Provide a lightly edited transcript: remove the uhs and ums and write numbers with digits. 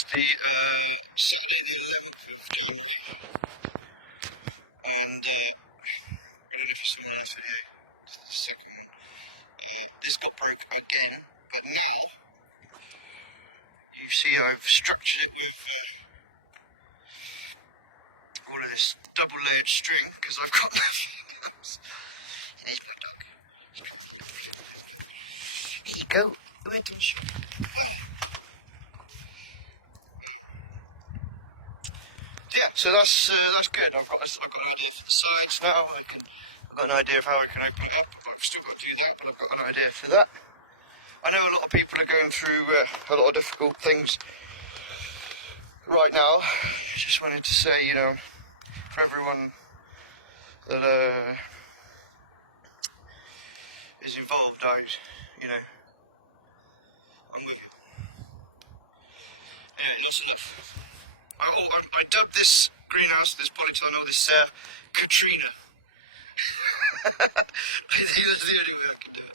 It's the Saturday the 11th of January, and I don't know if you saw the last video, it's the second one. This got broke again, but now you see I've structured it with all of this double layered string because I've got nothing else. There's my dog. Here you go. Yeah, so that's good. I've got an idea for the sides now. I've got an idea of how I can open it up. I've still got to do that, but I've got an idea for that. I know a lot of people are going through a lot of difficult things right now. Just wanted to say, you know, for everyone that is involved, you know, I'm with you. Yeah, that's enough. I dubbed this greenhouse, this polytunnel, this Katrina. I think that's the only way I can do it.